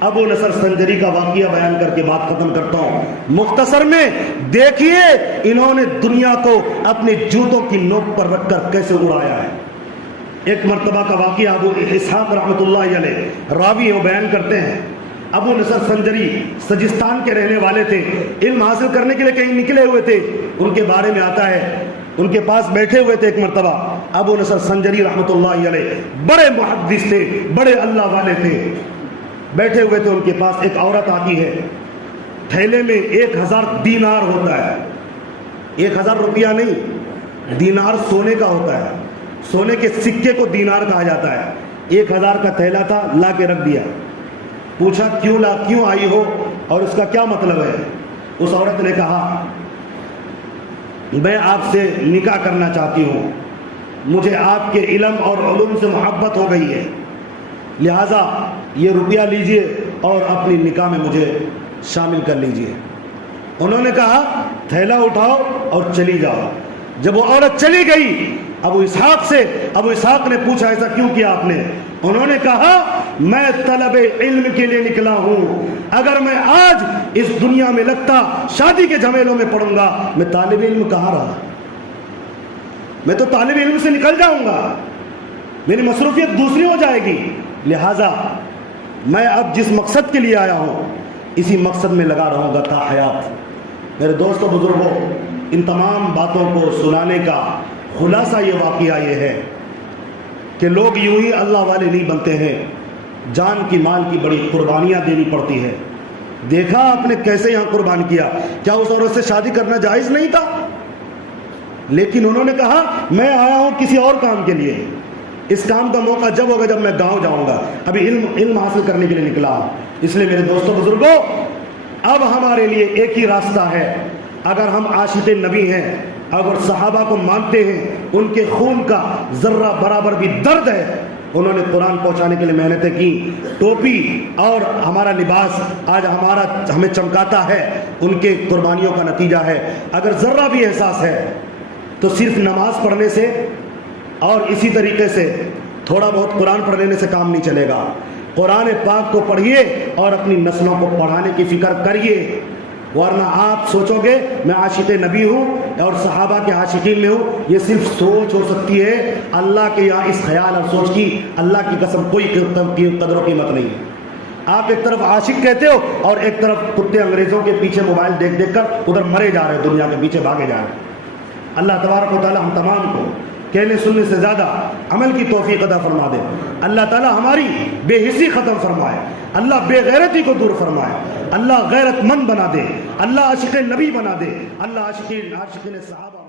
ابو نصر سنجری کا واقعہ بیان کر کے بات ختم کرتا ہوں. مختصر میں دیکھیے انہوں نے دنیا کو اپنے جوتوں کی نوک پر رکھ کر کیسے اڑایا ہے. ایک مرتبہ کا واقعہ ابو اسحاق رحمۃ اللہ علیہ راوی وہ بیان کرتے ہیں. ابو نصر سنجری سجستان کے رہنے والے تھے, علم حاصل کرنے کے لیے کہیں نکلے ہوئے تھے. ان کے بارے میں آتا ہے ان کے پاس بیٹھے ہوئے تھے ایک مرتبہ ابو نصر سنجری رحمۃ اللہ علیہ, بڑے محدث تھے, بڑے اللہ والے تھے. بیٹھے ہوئے تھے, ان کے پاس ایک عورت آتی ہے, تھیلے میں 1000 دینار ہوتا ہے. 1000 روپیہ نہیں, دینار سونے کا ہوتا ہے. سونے کے سکے کو دینار کہا جاتا ہے. 1000 کا تھیلا تھا, لا کے رکھ دیا. پوچھا کیوں آئی ہو اور اس کا کیا مطلب ہے؟ اس عورت نے کہا میں آپ سے نکاح کرنا چاہتی ہوں, مجھے آپ کے علم اور علوم سے محبت ہو گئی ہے, لہٰذا یہ روپیہ لیجئے اور اپنی نکاح میں مجھے شامل کر لیجئے. انہوں نے کہا تھیلا اٹھاؤ اور چلی جاؤ. جب وہ عورت چلی گئی ابو اسحاق نے پوچھا ایسا کیوں کیا آپ نے؟ انہوں نے کہا میں طلب علم کے لیے نکلا ہوں, اگر میں آج اس دنیا میں لگتا شادی کے جھمیلوں میں پڑوں گا, میں طالب علم کہاں رہا؟ میں تو طالب علم سے نکل جاؤں گا, میری مصروفیت دوسری ہو جائے گی. لہٰذا میں اب جس مقصد کے لیے آیا ہوں اسی مقصد میں لگا رہوں گا تا حیات. میرے دوستوں بزرگوں, ان تمام باتوں کو سنانے کا خلاصہ یہ واقعہ یہ ہے کہ لوگ یوں ہی اللہ والے نہیں بنتے ہیں, جان کی مال کی بڑی قربانیاں دینی پڑتی ہے. دیکھا آپ نے کیسے یہاں قربان کیا؟ کیا اس عورت سے شادی کرنا جائز نہیں تھا؟ لیکن انہوں نے کہا میں آیا ہوں کسی اور کام کے لیے, اس کام کا موقع جب ہوگا جب میں گاؤں جاؤں گا, ابھی علم حاصل کرنے کے لیے نکلا ہوں. اس لیے میرے دوستوں بزرگوں, اب ہمارے لیے ایک ہی راستہ ہے. اگر ہم عاشق نبی ہیں, اگر صحابہ کو مانتے ہیں, ان کے خون کا ذرہ برابر بھی درد ہے, انہوں نے قرآن پہنچانے کے لیے محنتیں کی. ٹوپی اور ہمارا لباس آج ہمیں چمکاتا ہے, ان کے قربانیوں کا نتیجہ ہے. اگر ذرہ بھی احساس ہے تو صرف نماز پڑھنے سے اور اسی طریقے سے تھوڑا بہت قرآن پڑھ لینے سے کام نہیں چلے گا. قرآن پاک کو پڑھیے اور اپنی نسلوں کو پڑھانے کی فکر کریے, ورنہ آپ سوچو گے میں عاشق نبی ہوں اور صحابہ کے عاشقین میں ہوں. یہ صرف سوچ ہو سکتی ہے, اللہ کے یہاں اس خیال اور سوچ کی اللہ کی قسم کوئی قدر و قیمت نہیں ہے. آپ ایک طرف عاشق کہتے ہو اور ایک طرف کتے انگریزوں کے پیچھے موبائل دیکھ دیکھ کر ادھر مرے جا رہے ہیں, دنیا کے پیچھے بھاگے جا رہے ہیں. اللہ تبارک و تعالی ہم تمام کو کہنے سننے سے زیادہ عمل کی توفیق عطا فرما دے. اللہ تعالی ہماری بے حسی ختم فرمائے, اللہ بے غیرتی کو دور فرمائے, اللہ غیرت مند بنا دے, اللہ عاشق نبی بنا دے, اللہ عاشقین صحابہ